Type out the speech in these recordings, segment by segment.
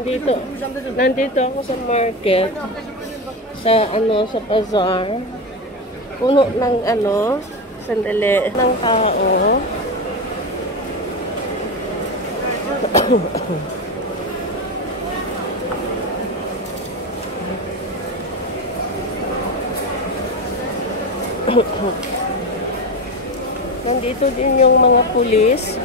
Nandito ako sa market, sa bazaar. Puno ng sandali, ng tao. Nandito din yung mga pulis.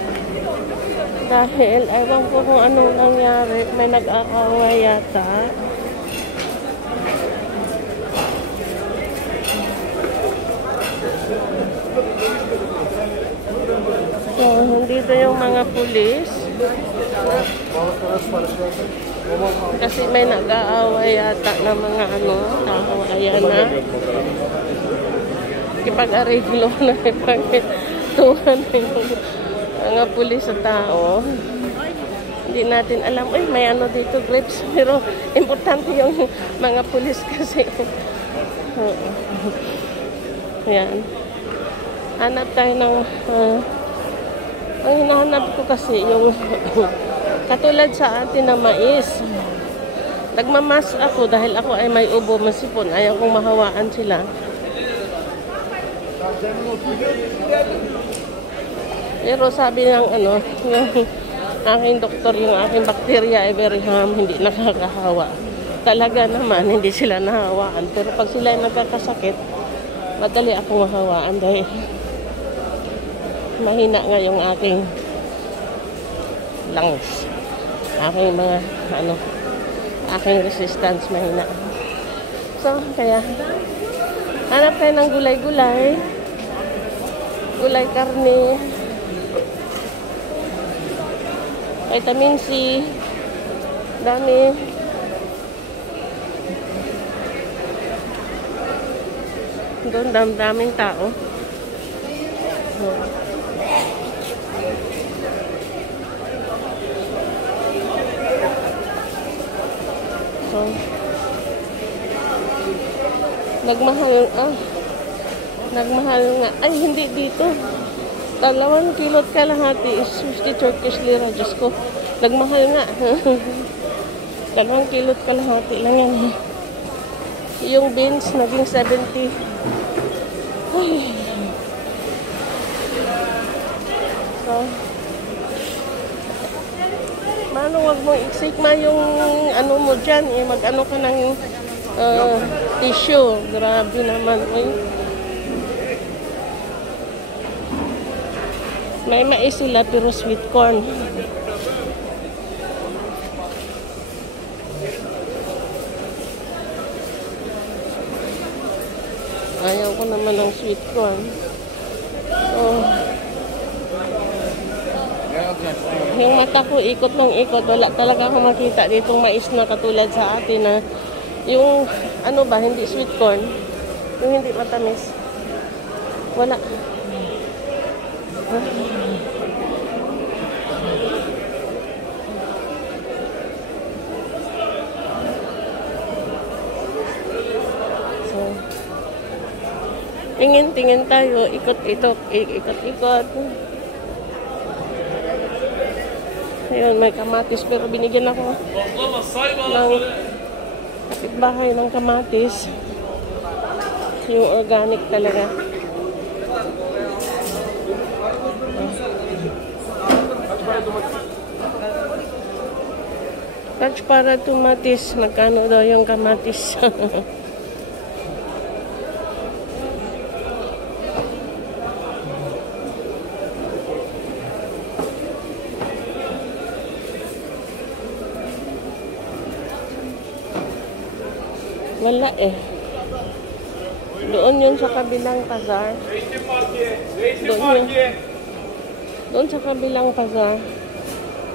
Dahil, ewan ko kung anong nangyari. May nag-aaway yata. So, nandito yung mga pulis. Kasi may nag-aaway yata ng mga tao. Ayan na. Kipag-ariglo na ipag-tuhan na yung mga pulis sa tao. Hindi natin alam. Uy, may dito, grapes. Pero importante yung mga pulis kasi. Yan. Hanap tayo ng ang hinahanap ko kasi yung katulad sa atin na mais. Nagmamas ako dahil ako ay may ubo masipon. Ayaw kong mahawaan sila. Pero sabi ng yung aking doktor, yung aking bakterya ay very hindi nakakahawa. Talaga naman, hindi sila nahawaan. Pero pag sila ay nagkakasakit, madali akong mahawaan dahil mahina nga yung aking lungs. Aking mga, aking resistance mahina. So, kaya, hanap tayo ng gulay-gulay. Gulay karne. Vitamin C. Dami. Doon daming tao. So, nagmahal nga. Ay, hindi dito. 2 kilot kalahati is 50 Turkish lira. Diyos ko, nagmahal nga. 2 kilot kalahati lang yan. Yung beans, naging 70. Ay. So, mano, wag mo iksikma yung mo dyan. Mag-ano ka ng tissue. Grabe naman. May mais sila pero sweet corn. Ayaw ko naman ng sweet corn. So, yung mata ko ikot ng ikot. Wala talaga akong makita ditong mais na katulad sa atin na yung hindi sweet corn. Yung hindi matamis. Wala. So, tingin tayo, ikot-ikot. Ayun, may kamatis pero binigyan ako ng kapitbahay ng kamatis. Yung organic talaga. Touch para tumatis. Magkano daw yung kamatis? Wala eh. Doon yun sa kabilang bazar. Doon sa kabilang bazar.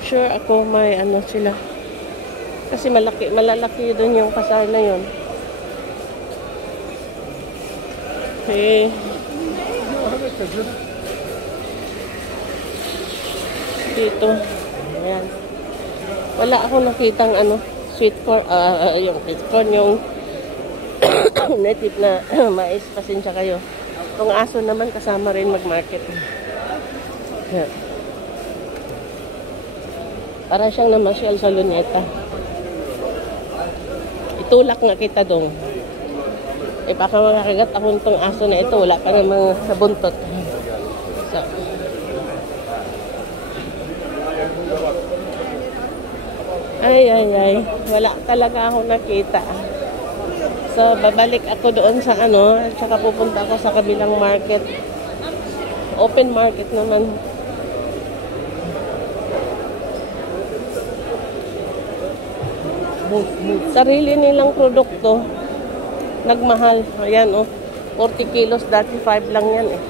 Sure ako may sila. Kasi malalaki doon yung pasar na yun. Okay. Dito. Ayan. Wala ako nakitang sweet corn. Yung sweet corn, yung native na mais. Pasensya kayo. Kung aso naman, kasama rin mag-market. Ayan. Para siyang namasyal sa Luneta. Itulak nga kita dong. Eh baka makakagat ako nitong aso na ito. Wala pa namang buntot. So. Ay. Wala talaga ako nakita. So, babalik ako doon sa ano. At saka pupunta ako sa kabilang market. Open market naman. Sarili nilang produkto. Nagmahal. Ayan, oh. 40 kilos. Dati 5 lang yan, eh.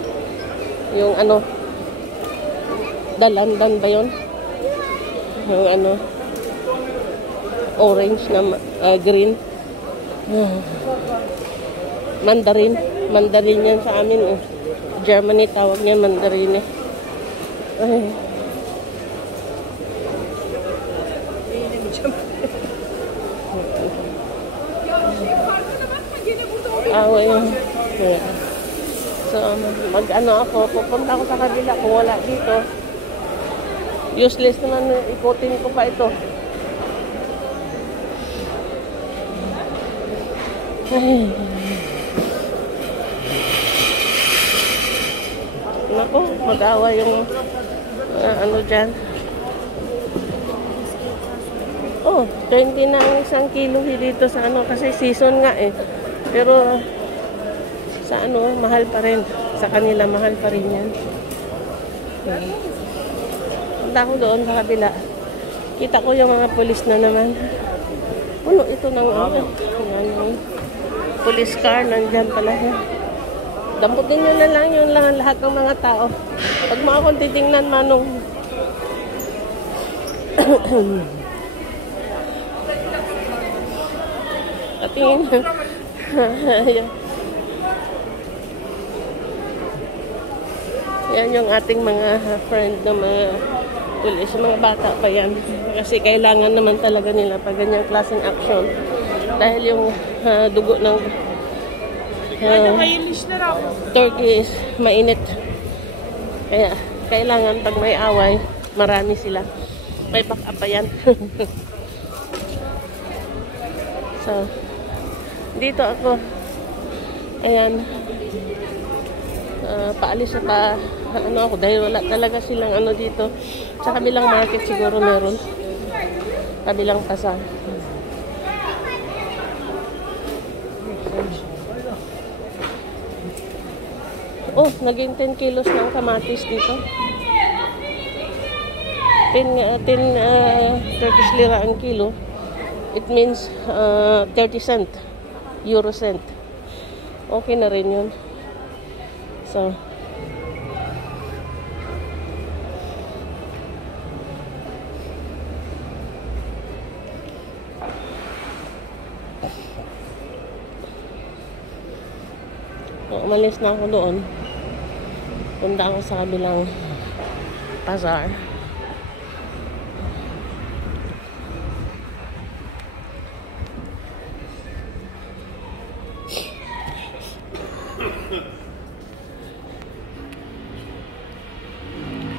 Yung ano. Dalandan ba yun? Yung ano. Orange na green. Mandarin. Mandarin yan sa amin, eh. Germany tawag niya mandarin, eh. Ay. So, mag-ano ako, pupunta ako sa kabila kung wala dito. Useless naman, ikutin ko pa ito. Ay. Naku, mag-awa yung ano dyan. Oh, 20 na ang isang kilo dito sa ano, kasi season nga eh. Pero sa ano, mahal pa rin. Sa kanila, mahal pa rin yan. Punta ako doon sa kabila. Kita ko yung mga pulis na naman. Ano, ito nang ano. Yan yung police car. Nandyan pala yan. Damputin nyo na lang yung lahat ng mga tao. Pag mga kung titingnan, manong patingin. Yan yung ating mga friend na mga pulis, mga bata pa yan. Kasi kailangan naman talaga nila pag ganyang klaseng action. Dahil yung dugo ng turkey is mainit. Kaya kailangan pag may away, marami sila. May backup pa yan. So, dito ako. Ayan. Paalis na pa ano ako dahil wala talaga silang ano dito. Sa kabilang market siguro meron. Kabilang pasar. Oh, naging 10 kilos ng kamatis dito. 10 Turkish lira ang kilo. It means 30 cent. Euro cent. Okay na rin yun. So, umalis na ako doon. Punta ako sa kabilang pasar.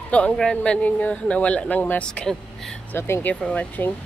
Ito ang grandma ninyo na wala ng mask. So, thank you for watching.